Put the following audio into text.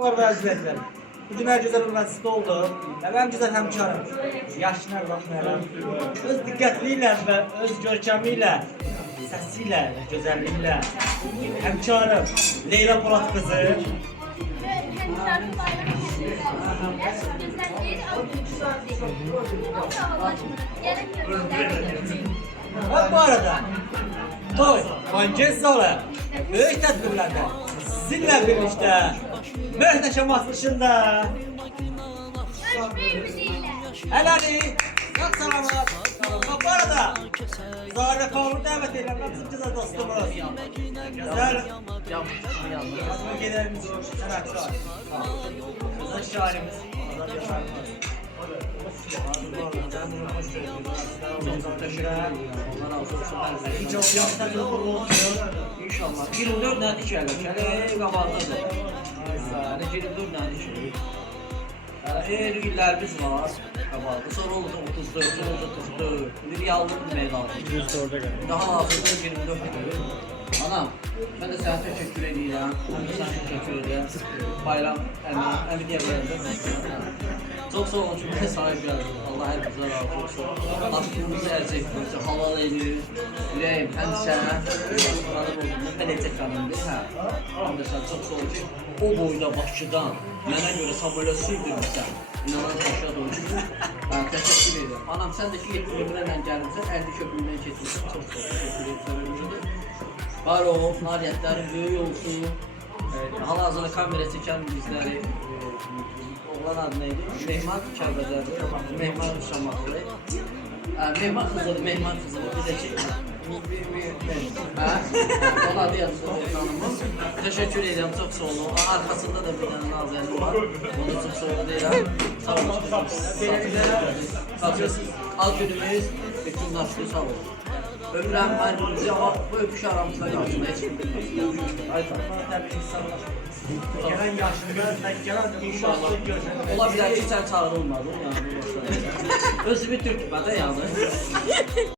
Var vəziyyətlər. Bugün hər gözəl üniversitede oldu. Və mənim gözəl həmkarım, yaşına baxmayaraq, öz diqqətli ilə və öz görkəmi ilə, səsi ilə, gözəlliyi ilə, həmkarım Leyla Polat qızı. Və bu arada Toy, Mançez Zalı, böyük tədbirlərdə sizinlə birlikdə möhtəşəm açılışında Ələni, çok salamat. Bu arada Zahirə Kavru dəvət edirəm, bizim güzel dostumuz. Güzel bölgelerimiz, sanatçılar. Güzel şairimiz, Azad Yaşarımız. Çok teşekkür ederim. Allah razı olsun. Hiç olmazsa çok olsun. İnşallah. 24 nədir ki, hələ qabardadır. 24 nədir ki. İllərimiz var, qabardı. Sonra oldu 34, sonra oldu 34. Bir yalnız demək lazım. 104'e kadar. Daha lazımdır 24 edir. Anam, mən də sənə təşəkkür edirəm. Mən də sənə təşəkkür edirəm. Bayram əmi deyə bilərəm. Çok sağ olun çünkü sahip geldim. Allah her güzel razı olsun. Aklımızı ercektir. Halal edir. Yüreğim hem sen tanıp oldum. Ben edeceklerim değil ha. Hem de sen çok sağ olun ki o boyda Bakıdan mənə göre Samuel'e sürdürmüşsən. İnanan yaşa doğru. Ben teşekkür ederim. Anam sen de ki 70'lerle gelmişsin. 50 köprüden geçmişsin. Çok teşekkür ederim. Var o nailiyyətlərin böyük olsun. Hal-hazırda kamera çeken bizleri oğlan adı neydi? Mehman Kəlbəcərdir. Mehman Şamaklı. Mehman kızıdır, Mehman kızıdır. Bir de ki onun adı yazılır ekranımız. Teşekkür ederim, çok sağ olun. Arkasında da bir tane nazərim var. Onu çok sağ olun deyirəm. Sağ olun. Al günümüz bütünlaşdı, sağ olun. Ömrəm ayrılımızı ama bu öpüş aramızda yaşında heç kim bilmez. Aytanlar təbii insanlar. Gelen yaşında, gelen inşallah ola bilər ki, sən çağırılmadın. Özü bir Türk bədə yani.